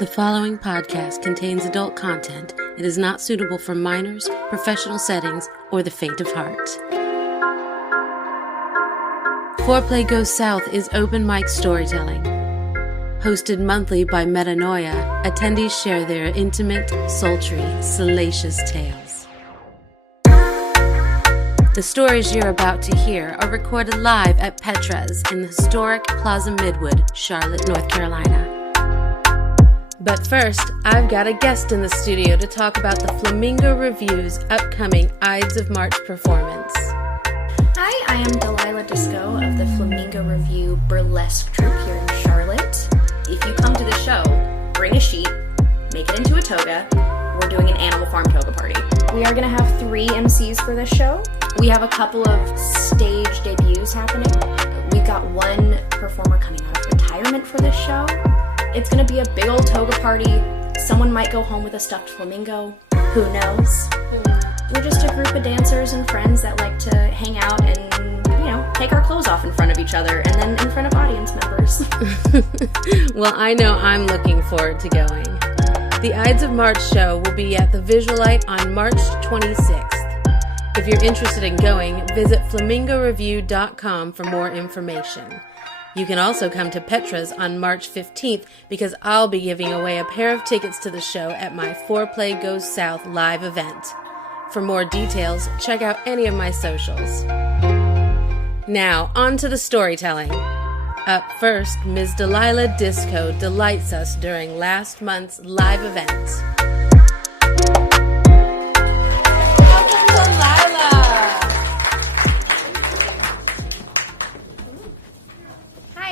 The following podcast contains adult content. It is not suitable for minors, professional settings, or the faint of heart. Foreplay Goes South is open mic storytelling. Hosted monthly by Metanoia, attendees share their intimate, sultry, salacious tales. The stories you're about to hear are recorded live at Petra's in the historic Plaza Midwood, Charlotte, North Carolina. But first, I've got a guest in the studio to talk about the Flamingo Review's upcoming Ides of March performance. Hi, I am Delilah Disco of the Flamingo Review burlesque troupe here in Charlotte. If you come to the show, bring a sheet, make it into a toga. We're doing an Animal Farm toga party. We are going to have 3 MCs for this show. We have a couple of stage debuts happening. We've got one performer coming out of retirement for this show. It's going to be a big old toga party. Someone might go home with a stuffed flamingo. Who knows? We're just a group of dancers and friends that like to hang out and, take our clothes off in front of each other and then in front of audience members. Well, I know I'm looking forward to going. The Ides of March show will be at the Visualite on March 26th. If you're interested in going, visit flamingoreview.com for more information. You can also come to Petra's on March 15th because I'll be giving away a pair of tickets to the show at my Foreplay Goes South live event. For more details, check out any of my socials. Now, on to the storytelling. Up first, Ms. Delilah Disco delights us during last month's live event.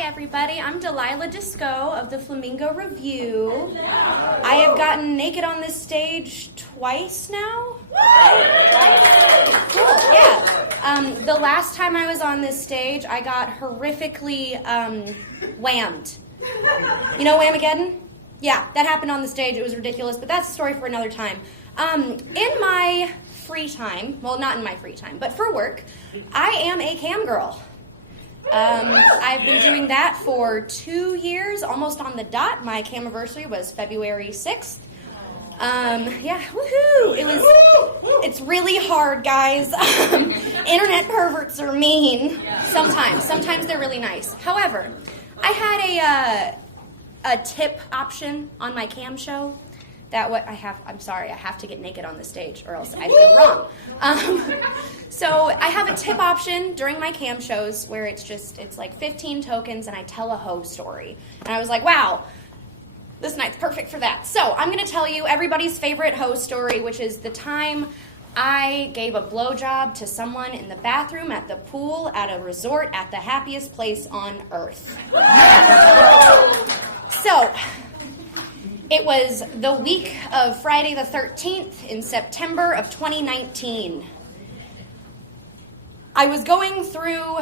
Everybody, I'm Delilah Disco of the Flamingo Review. I have gotten naked on this stage twice now. Cool. Yeah. The last time I was on this stage, I got horrifically whammed. You know Whamageddon? Yeah, that happened on the stage. It was ridiculous, but that's a story for another time. In my free time, well, not in my free time, but for work, I am a cam girl. I've been doing that for 2 years, almost on the dot. My camiversary was February 6th. Woohoo! It's really hard, guys. Internet perverts are mean. Sometimes they're really nice. However, I had a tip option on my cam show. I'm sorry, I have to get naked on the stage or else I feel wrong. So I have a tip option during my cam shows where it's like 15 tokens and I tell a hoe story. And I was like, wow, this night's perfect for that. So I'm going to tell you everybody's favorite hoe story, which is the time I gave a blowjob to someone in the bathroom at the pool at a resort at the happiest place on earth. So it was the week of Friday the 13th in September of 2019. I was going through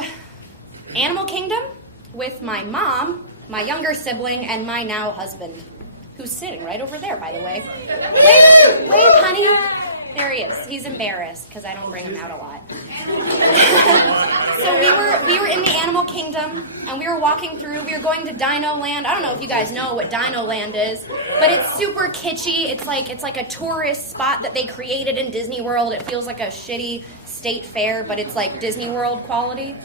Animal Kingdom with my mom, my younger sibling, and my now husband, who's sitting right over there, by the way. Wave, honey. There he is. He's embarrassed because I don't bring him out a lot. So we were in the Animal Kingdom, and we were walking through. We were going to Dino Land. I don't know if you guys know what Dino Land is, but it's super kitschy. It's like a tourist spot that they created in Disney World. It feels like a shitty state fair, but it's like Disney World quality.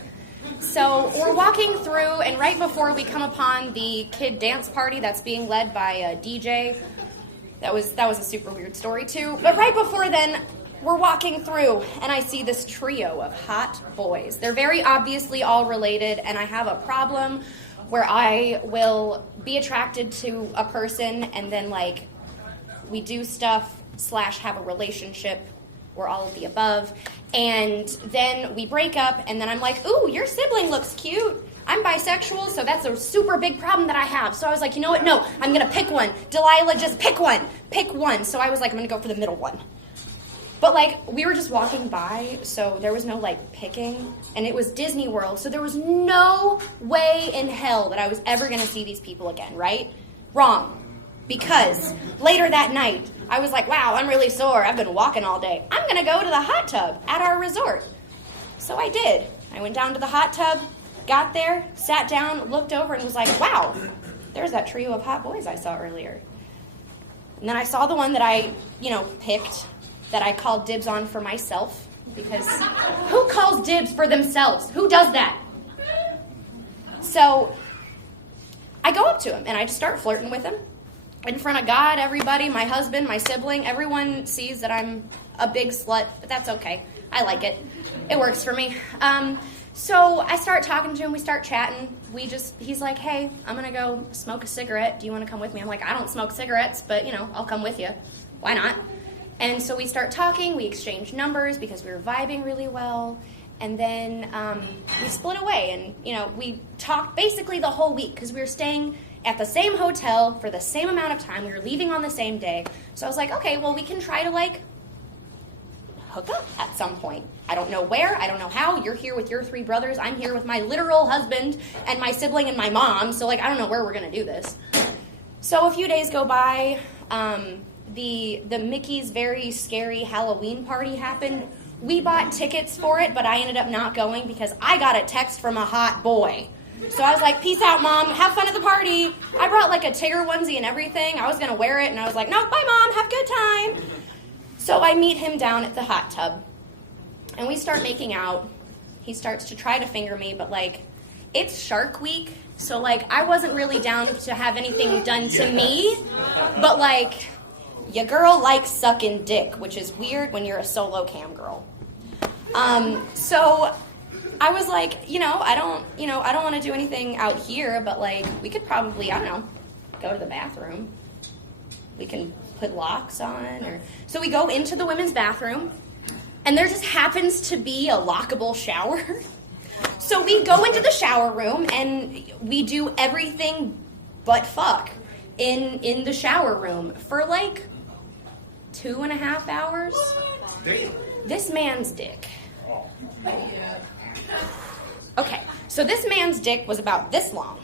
So we're walking through, and right before we come upon the kid dance party that's being led by a DJ. That was a super weird story too. But right before then, we're walking through, and I see this trio of hot boys. They're very obviously all related, and I have a problem where I will be attracted to a person, and then we do stuff / have a relationship, or all of the above, and then we break up, and then I'm like, ooh, your sibling looks cute. I'm bisexual, so that's a super big problem that I have. So I was like, you know what? No, I'm going to pick one. Delilah, just pick one. Pick one. So I was like, I'm going to go for the middle one. But, we were just walking by, so there was no, picking. And it was Disney World, so there was no way in hell that I was ever going to see these people again, right? Wrong. Because later that night, I was like, wow, I'm really sore. I've been walking all day. I'm going to go to the hot tub at our resort. So I did. I went down to the hot tub. Got there, sat down, looked over, and was like, wow, there's that trio of hot boys I saw earlier. And then I saw the one that I, picked, that I called dibs on for myself, because who calls dibs for themselves? Who does that? So I go up to him and I just start flirting with him in front of God, everybody, my husband, my sibling. Everyone sees that I'm a big slut, but that's okay. I like it. It works for me. So I start talking to him. We start chatting. He's like, hey, I'm going to go smoke a cigarette. Do you want to come with me? I'm like, I don't smoke cigarettes, but, I'll come with you. Why not? And so we start talking. We exchange numbers because we were vibing really well. And then we split away. And, we talked basically the whole week because we were staying at the same hotel for the same amount of time. We were leaving on the same day. So I was like, okay, well, we can try to, hook up at some point. I don't know where. I don't know how. You're here with your 3 brothers. I'm here with my literal husband and my sibling and my mom. So, I don't know where we're going to do this. So a few days go by. The Mickey's Very Scary Halloween party happened. We bought tickets for it, but I ended up not going because I got a text from a hot boy. So I was like, peace out, Mom. Have fun at the party. I brought, a Tigger onesie and everything. I was going to wear it, and I was like, no, bye, Mom. Have a good time. So I meet him down at the hot tub, and we start making out. He starts to try to finger me, but, it's Shark Week, so, I wasn't really down to have anything done to me, but, your girl likes sucking dick, which is weird when you're a solo cam girl. So I was like, I don't want to do anything out here, but, we could probably, go to the bathroom. We can put locks on, so we go into the women's bathroom, and there just happens to be a lockable shower. So we go into the shower room and we do everything but fuck in the shower room for 2.5 hours. This man's dick. Okay, so this man's dick was about this long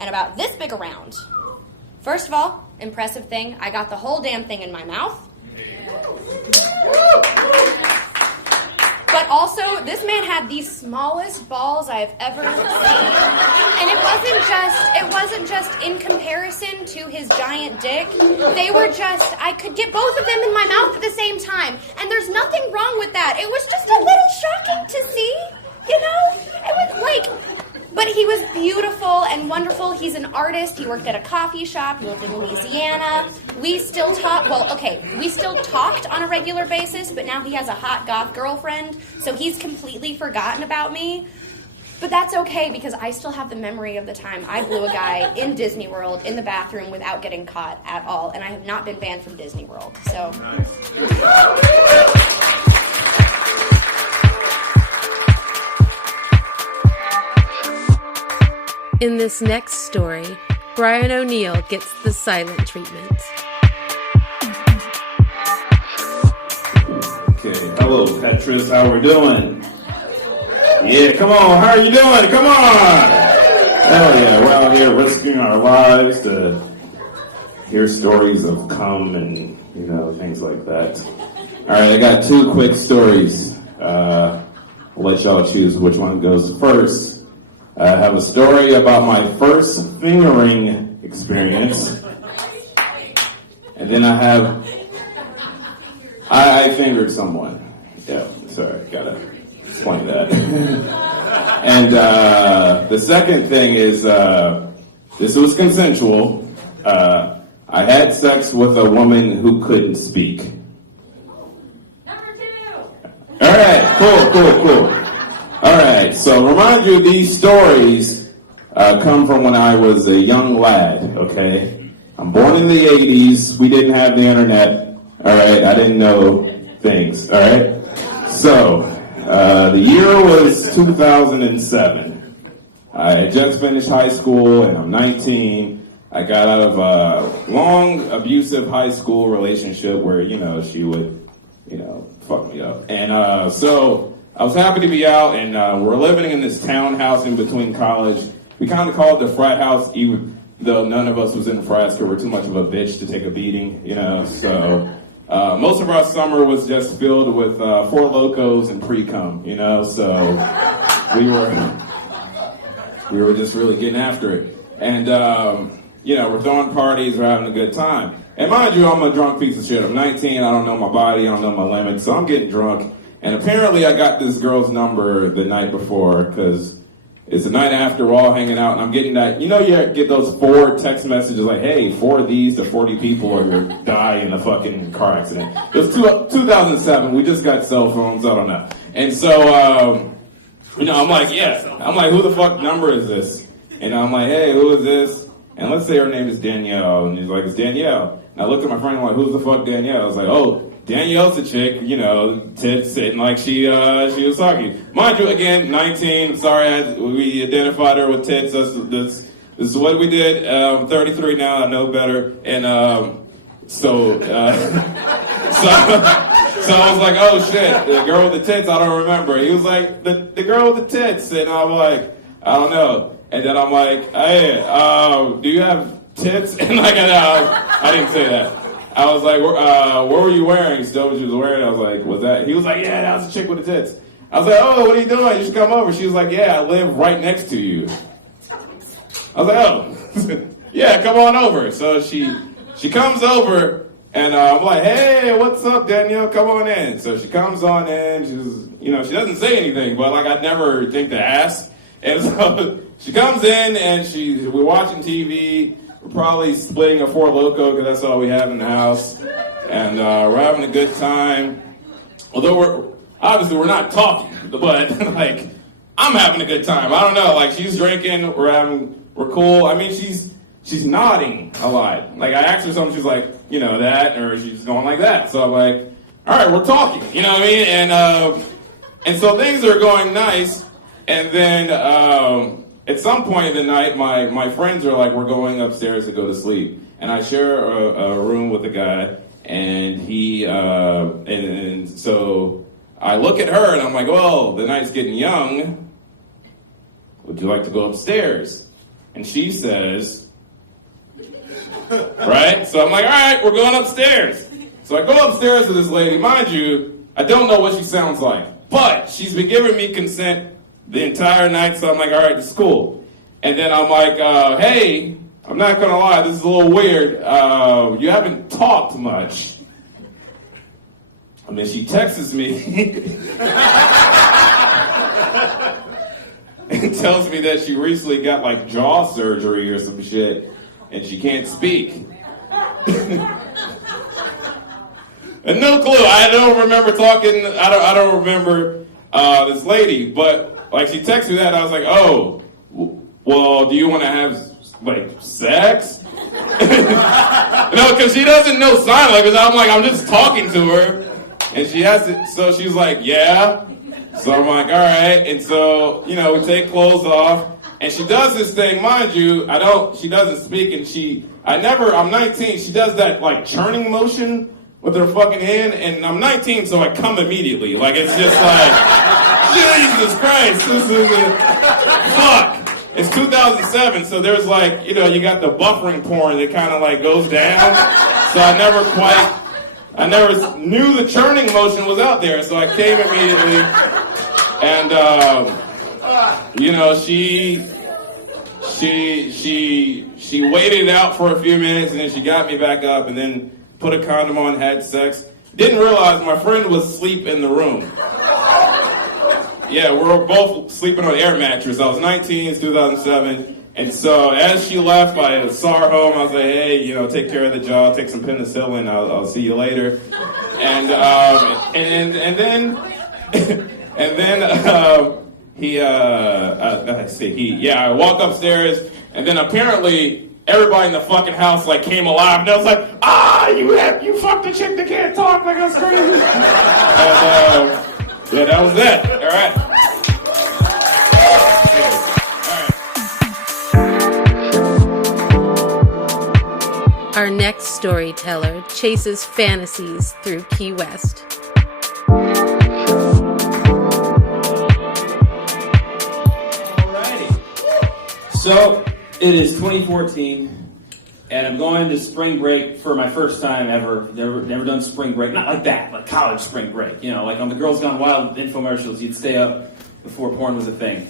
and about this big around. First of all, impressive thing, I got the whole damn thing in my mouth. But also, this man had the smallest balls I've ever seen. And it wasn't just in comparison to his giant dick. They were just, I could get both of them in my mouth at the same time. And there's nothing wrong with that. It was just a little shocking to see, It was but he was beautiful and wonderful. He's an artist. He worked at a coffee shop. He lived in Louisiana. We still talk. We still talked on a regular basis, but now he has a hot goth girlfriend, so he's completely forgotten about me. But that's okay, because I still have the memory of the time I blew a guy in Disney World in the bathroom without getting caught at all, and I have not been banned from Disney World. So. In this next story, Brian O'Neill gets the silent treatment. Okay, hello Petrus, how we doing? Yeah, come on, how are you doing? Come on! Hell yeah, we're out here risking our lives to hear stories of cum and, things like that. Alright, I got 2 quick stories. I'll let y'all choose which one goes first. I have a story about my first fingering experience. And then I fingered someone. Yeah, sorry, gotta explain that. And the second thing is, this was consensual. I had sex with a woman who couldn't speak. Number 2. All right, cool. All right, so remind you, these stories come from when I was a young lad, okay? I'm born in the 80s. We didn't have the internet, all right? I didn't know things, all right? So, the year was 2007. I had just finished high school, and I'm 19. I got out of a long, abusive high school relationship where, she would, fuck me up. And so I was happy to be out, and we're living in this townhouse in between college. We kind of called it the frat house, even though none of us was in frats because we're too much of a bitch to take a beating, So most of our summer was just filled with Four Locos and pre-cum, So we were just really getting after it. And we're throwing parties, we're having a good time. And mind you, I'm a drunk piece of shit. I'm 19, I don't know my body, I don't know my limits, so I'm getting drunk. And apparently I got this girl's number the night before, because it's the night after, we're all hanging out, and I'm getting that, you get those 4 text messages like, hey, 4 of these to 40 people or you'll die in a fucking car accident. It was 2007, we just got cell phones, I don't know. And so, I'm like, who the fuck number is this? And I'm like, hey, who is this? And let's say her name is Danielle, and he's like, it's Danielle. And I looked at my friend, I'm like, who's the fuck Danielle? I was like, oh, Danielle's a chick, tits sitting like she was talking. Mind you, again, 19, sorry, we identified her with tits, this is what we did. I'm 33 now, I know better. And so I was like, oh shit, the girl with the tits, I don't remember. He was like, the girl with the tits, and I'm like, I don't know. And then I'm like, hey, do you have tits? And I didn't say that. I was like, what were you wearing? Still what she was wearing? I was like, what's that? He was like, yeah, that was a chick with the tits. I was like, oh, what are you doing? You should come over. She was like, yeah, I live right next to you. I was like, oh, yeah, come on over. So she comes over, and I'm like, hey, what's up, Danielle? Come on in. So she comes on in. She doesn't say anything, but I'd never think to ask. And so she comes in, and we're watching TV. We're probably splitting a Four Loko because that's all we have in the house. And we're having a good time. Although we're not talking, but I'm having a good time. I don't know, she's drinking, we're cool. I mean, she's nodding a lot. I asked her something, she's like, that, or she's going like that. So I'm like, all right, we're talking, you know what I mean? And so things are going nice. And then at some point in the night, my friends are like, we're going upstairs to go to sleep. And I share a room with a guy, and and so I look at her, and I'm like, well, the night's getting young. Would you like to go upstairs? And she says, right? So I'm like, all right, we're going upstairs. So I go upstairs to this lady. Mind you, I don't know what she sounds like, but she's been giving me consent the entire night, so I'm like, all right, it's cool. And then I'm like, hey, I'm not gonna lie, this is a little weird. You haven't talked much. And then she texts me and tells me that she recently got jaw surgery or some shit, and she can't speak. And no clue. I don't remember talking. I don't remember this lady, but she texted me that, and I was like, oh, well, do you want to have sex? No, because she doesn't know sign language. I'm just talking to her, and she has to. So she's like, yeah. So I'm like, all right. And so we take clothes off, and she does this thing, mind you. She doesn't speak, and I'm 19. She does that churning motion with her fucking hand, and I'm 19, so I come immediately. It's just Jesus Christ, this is fuck. It's 2007, so there's you got the buffering porn that kind of goes down. So I never knew the churning motion was out there, so I came immediately. And she waited out for a few minutes, and then she got me back up, and then put a condom on, had sex. Didn't realize my friend was asleep in the room. Yeah, we were both sleeping on air mattress. I was 19, it's 2007. And so as she left, I saw her home. I was like, hey, take care of the jaw, take some penicillin. I'll see you later. And then I walk upstairs, and then apparently everybody in the fucking house came alive, and I was like, you fucked a chick that can't talk, that's crazy. And that was that. All right. Our next storyteller chases fantasies through Key West. Alrighty. So, it is 2014, and I'm going to spring break for my first time ever. Never done spring break. Not like that, like college spring break. On the Girls Gone Wild infomercials, you'd stay up before porn was a thing.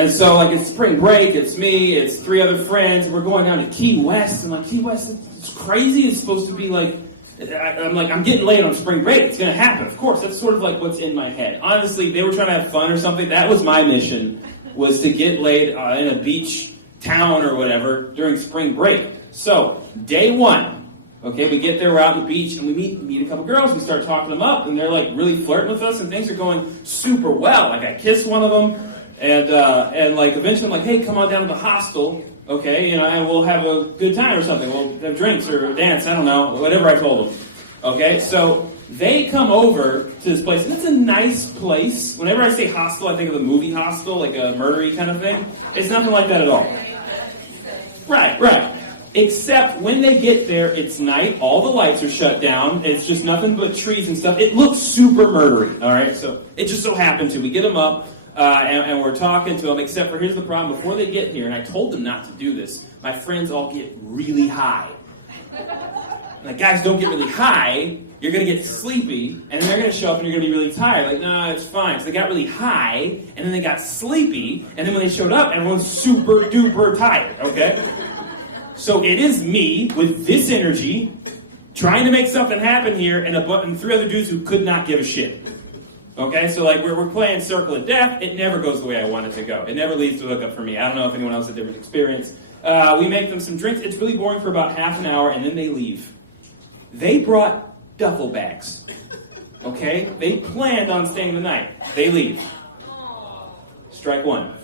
And so, like, it's spring break, it's me, it's 3 other friends, and we're going down to Key West, and, like, Key West, it's crazy, it's supposed to be, like, I'm getting laid on spring break, it's going to happen, of course, that's sort of, like, what's in my head. Honestly, they were trying to have fun or something, that was my mission, was to get laid in a beach town or whatever during spring break. So, day 1, okay, we get there, we're out on the beach, and we meet a couple girls, we start talking them up, and they're, like, really flirting with us, and things are going super well. Like, I kissed one of them, and like, eventually I'm like, hey, come on down to the hostel, okay, and we'll have a good time or something. We'll have drinks or dance, I don't know, whatever I told them. Okay, so they come over to this place, and it's a nice place. Whenever I say hostel, I think of the movie Hostel, like a murdery kind of thing. It's nothing like that at all. Right. Except when they get there, it's night, all the lights are shut down, it's just nothing but trees and stuff. It looks super murdery, all right? So it just so happened to. We get them up, and we're talking to them, except for here's the problem. Before they get here, and I told them not to do this, my friends all get really high. Like, guys, don't get really high, you're going to get sleepy, and then they're going to show up and you're going to be really tired. Like, no, it's fine. So they got really high, and then they got sleepy, and then when they showed up, everyone's super duper tired, okay? So it is me with this energy trying to make something happen here, and 3 other dudes who could not give a shit. Okay, so like we're playing Circle of Death. It never goes the way I want it to go. It never leads to a hookup for me. I don't know if anyone else had a different experience. We make them some drinks. It's really boring for about half an hour, and then they leave. They brought duffel bags. Okay, they planned on staying the night. They leave. Strike 1.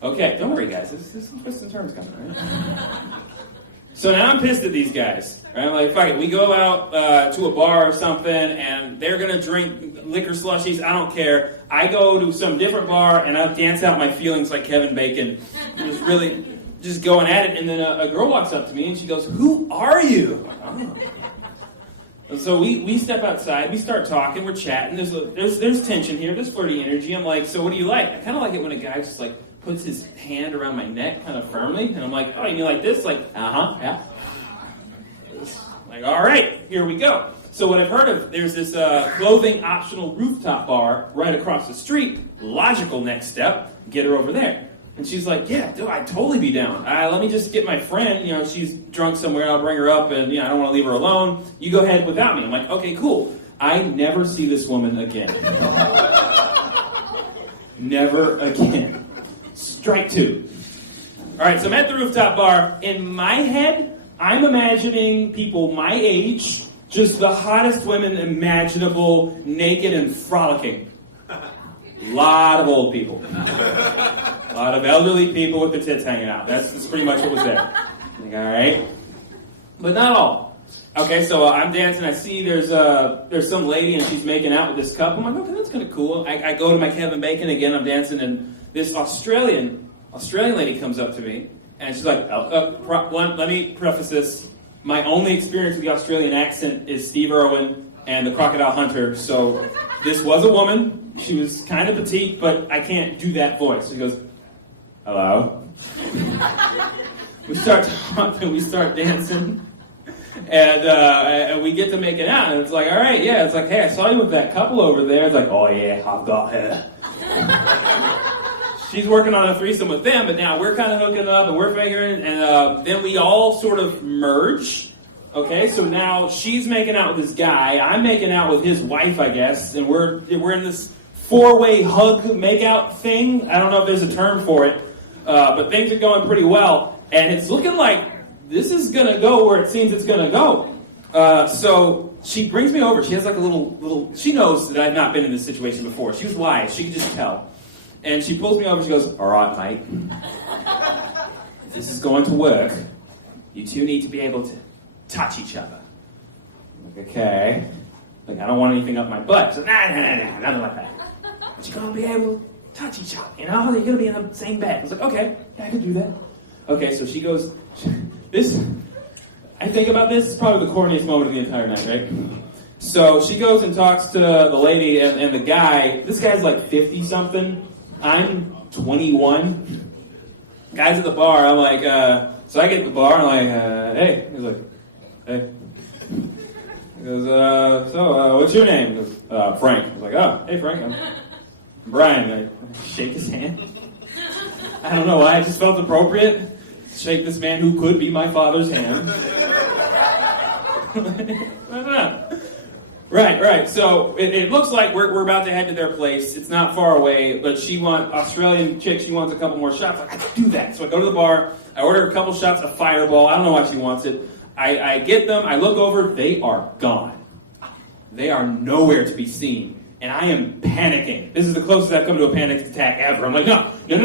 Okay, don't worry, guys. There's some twists and turns coming, right? So now I'm pissed at these guys. Right? I'm like, fuck it. We go out to a bar or something, and they're going to drink liquor slushies. I don't care. I go to some different bar, and I dance out my feelings like Kevin Bacon. Just going at it. And then a girl walks up to me, and she goes, "Who are you?" I'm like, "Oh." And so we step outside. We start talking. We're chatting. There's tension here. There's flirty energy. I'm like, "So what do you like?" I kind of like it when a guy just like puts his hand around my neck kind of firmly, and I'm like, "Oh, you mean like this?" Like, yeah. Like, all right, here we go. So what I've heard of, there's this clothing optional rooftop bar right across the street. Logical next step, get her over there. And she's like, yeah, dude, I'd totally be down. Let me just get my friend, she's drunk somewhere, I'll bring her up, and I don't want to leave her alone. You go ahead without me. I'm like, okay, cool. I never see this woman again. Never again. Strike 2. All right, so I'm at the rooftop bar. In my head, I'm imagining people my age, just the hottest women imaginable, naked and frolicking. A lot of old people. A lot of elderly people with their tits hanging out. That's pretty much what was there. Like, all right. But not all. Okay, so I'm dancing. I see there's some lady and she's making out with this couple. I'm like, okay, that's kind of cool. I go to my Kevin Bacon again. I'm dancing, and this Australian lady comes up to me, and she's like, let me preface this. My only experience with the Australian accent is Steve Irwin and the Crocodile Hunter. So this was a woman. She was kind of petite, but I can't do that voice. She goes, hello. We start talking, we start dancing, and we get to making out, and it's like, all right, yeah. It's like, hey, I saw you with that couple over there. It's like, oh yeah, I've got her. She's working on a threesome with them, but now we're kind of hooking up and we're figuring, and then we all sort of merge. Okay, so now she's making out with this guy, I'm making out with his wife, I guess, and we're in this 4-way hug make-out thing. I don't know if there's a term for it, but things are going pretty well, and it's looking like this is going to go where it seems it's going to go. So she brings me over. She has like a little, she knows that I've not been in this situation before. She was wise. She could just tell. And she pulls me over. She goes, all right, mate. If this is going to work, you two need to be able to touch each other. I'm like, okay. Like, I don't want anything up my butt. So, nah, nothing like that. But you're going to be able to touch each other, You're going to be in the same bed. I was like, okay, yeah, I can do that. Okay, so she goes, I think about this, it's probably the corniest moment of the entire night, right? So she goes and talks to the lady and the guy. This guy's like 50-something. I'm 21. Guy's at the bar. I'm like, so I get at the bar. I'm like, hey. He's like, hey. He goes, so what's your name? He goes, Frank. I was like, oh, hey, Frank. Brian, I shake his hand. I don't know why, I just felt appropriate to shake this man who could be my father's hand. I don't know. Right. So it looks like we're about to head to their place. It's not far away, but Australian chick, she wants a couple more shots. Like, I can do that. So I go to the bar, I order a couple shots of Fireball. I don't know why she wants it. I get them, I look over, they are gone. They are nowhere to be seen. And I am panicking. This is the closest I've come to a panic attack ever. I'm like, no, we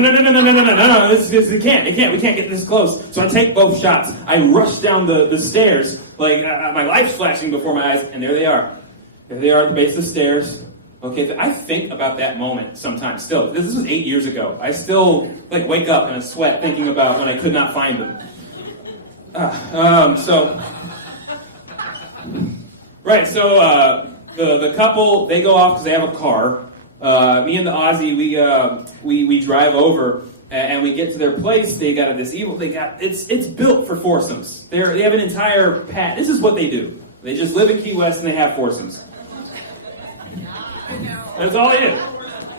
can't get this close. So I take both shots. I rush down the stairs, like my life's flashing before my eyes, and there they are. There they are at the base of the stairs. Okay, I think about that moment sometimes still. This was 8 years ago. I still wake up in a sweat thinking about when I could not find them. The couple, they go off because they have a car. Me and the Aussie, we drive over and we get to their place. They got it's built for foursomes. They have an entire pad. This is what they do. They just live in Key West and they have foursomes. That's all they do.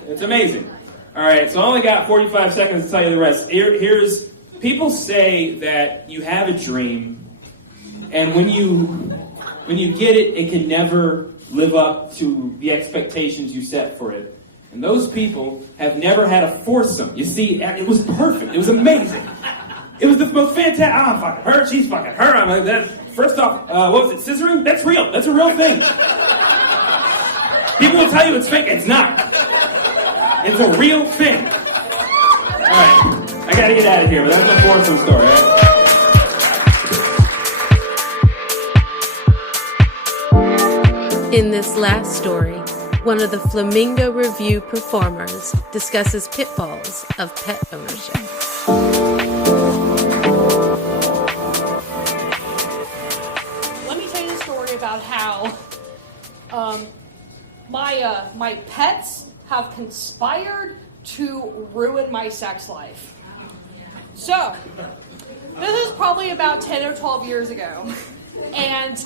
It's amazing. All right, so I only got 45 seconds to tell you the rest. Here's people say that you have a dream, and when you get it, it can never live up to the expectations you set for it. And those people have never had a foursome. You see, it was perfect. It was amazing. It was the most fantastic. I'm fucking her. She's fucking her. I'm like that. First off, what was it? Scissoring? That's real. That's a real thing. People will tell you it's fake. It's not. It's a real thing. All right, I gotta get out of here. But that's my foursome story. Right? In this last story, one of the Flamingo Review performers discusses pitfalls of pet ownership. Let me tell you a story about how my pets have conspired to ruin my sex life. So, this is probably about 10 or 12 years ago. And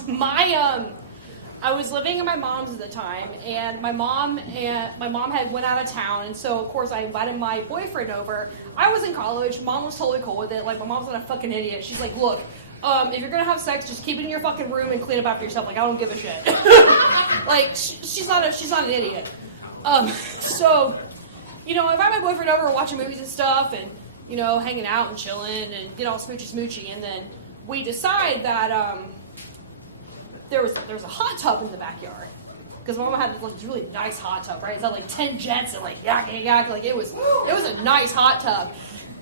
I was living at my mom's at the time, and my mom had went out of town, and so of course I invited my boyfriend over. I was in college. Mom was totally cool with it. Like, my mom's not a fucking idiot. She's like, look, if you're gonna have sex, just keep it in your fucking room and clean up after yourself. Like, I don't give a shit. Like, she's not an idiot. So, you know, I invite my boyfriend over, watching movies and stuff, and you know, hanging out and chilling and get all smoochy, and then we decide that there was a hot tub in the backyard, because Mama had like this really nice hot tub, right? It's had like 10 jets and like yak, like it was a nice hot tub.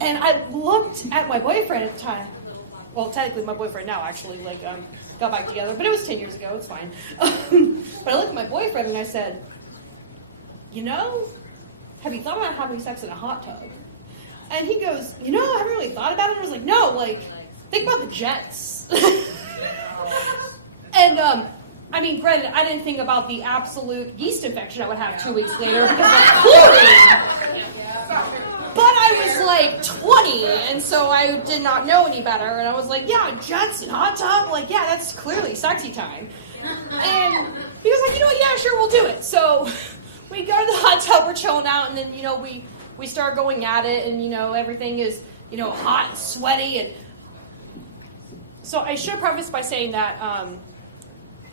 And I looked at my boyfriend at the time. Well, technically my boyfriend now, actually, got back together, but it was 10 years ago. It's fine. But I looked at my boyfriend and I said, you know, have you thought about having sex in a hot tub? And he goes, you know, I haven't really thought about it. I was like, no, like, think about the jets. And, I mean, granted, I didn't think about the absolute yeast infection I would have 2 weeks later because of chlorine. But I was like 20, and so I did not know any better. And I was like, yeah, jets and hot tub, like, yeah, that's clearly sexy time. And he was like, you know what, yeah, sure, we'll do it. So we go to the hot tub, we're chilling out, and then, you know, we start going at it, and, you know, everything is, you know, hot and sweaty. And so I should preface by saying that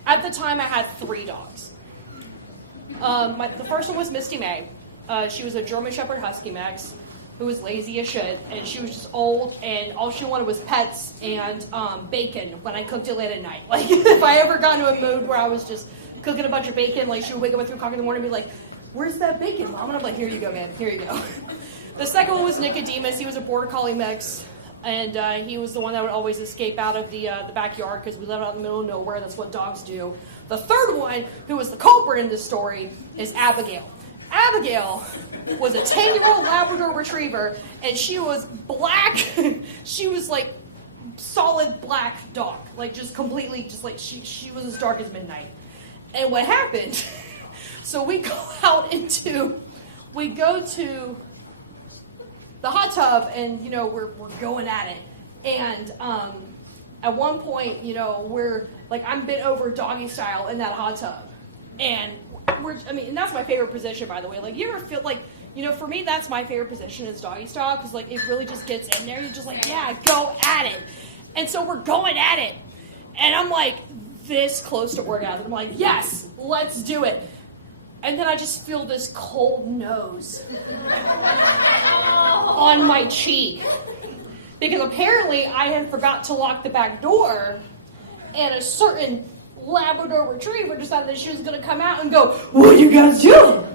at the time I had 3 dogs. The first one was Misty May. She was a German Shepherd Husky mix who was lazy as shit, and she was just old, and all she wanted was pets and bacon when I cooked it late at night. Like, if I ever got into a mood where I was just cooking a bunch of bacon, like, she would wake up at 3 o'clock in the morning and be like, where's that bacon, Mom? And I'm like, here you go, man, here you go. The second one was Nicodemus. He was a Border Collie mix, and he was the one that would always escape out of the backyard because we live out in the middle of nowhere. That's what dogs do. The third one, who was the culprit in this story, is Abigail. Abigail was a 10-year-old Labrador Retriever, and she was black. She was like solid black dog, like just completely, just like she was as dark as midnight. And what happened? So we go to the hot tub, and you know we're going at it, and at one point, you know, we're like, I'm bent over doggy style in that hot tub, and and that's my favorite position, by the way. Like, you ever feel like, for me, that's my favorite position is doggy style, because, like, it really just gets in there. You're just like, yeah, go at it. And so we're going at it. And I'm like this close to orgasm. I'm like, yes, let's do it. And then I just feel this cold nose on my cheek. Because apparently I had forgot to lock the back door, and a certain Labrador Retriever decided that she was going to come out and go, "What are you guys doing?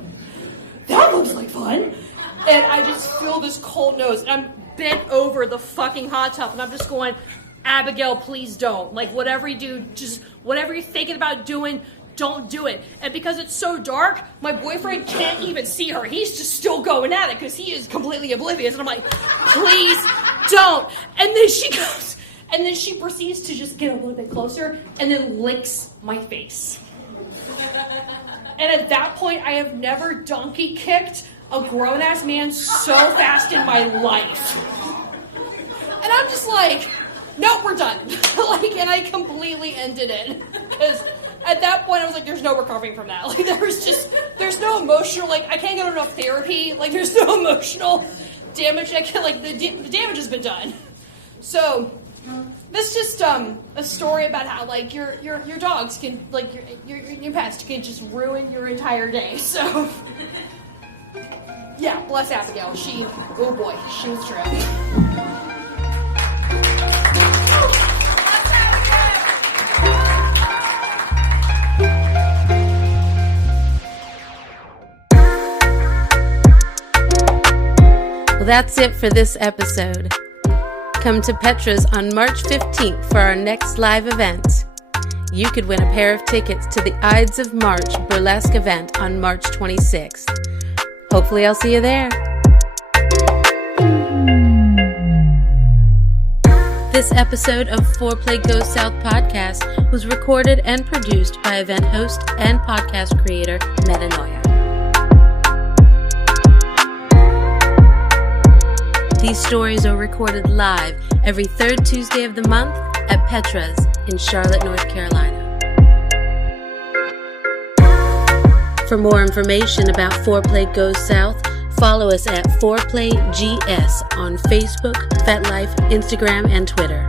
That looks like fun." And I just feel this cold nose. And I'm bent over the fucking hot tub, and I'm just going, "Abigail, please don't. Like, whatever you do, just whatever you're thinking about doing, don't do it." And because it's so dark, my boyfriend can't even see her. He's just still going at it because he is completely oblivious. And I'm like, "Please don't." And then she goes, and then she proceeds to just get a little bit closer and then licks my face. And at that point, I have never donkey kicked a grown-ass man so fast in my life. And I'm just like, "Nope, we're done." And I completely ended it. Because at that point, I was like, there's no recovering from that. Like, there's no emotional, I can't go to enough therapy. Like, there's no emotional damage. I can't, the damage has been done. So, that's just a story about how, your dogs can, your pets can just ruin your entire day. So, yeah, bless Abigail. Oh boy, she was terrific. Well, that's it for this episode. Come to Petra's on March 15th for our next live event. You could win a pair of tickets to the Ides of March burlesque event on March 26th. Hopefully I'll see you there. This episode of Foreplay Goes South podcast was recorded and produced by event host and podcast creator Metanoia. These stories are recorded live every third Tuesday of the month at Petra's in Charlotte, North Carolina. For more information about Foreplay Goes South, follow us at Foreplay GS on Facebook, FetLife, Instagram, and Twitter.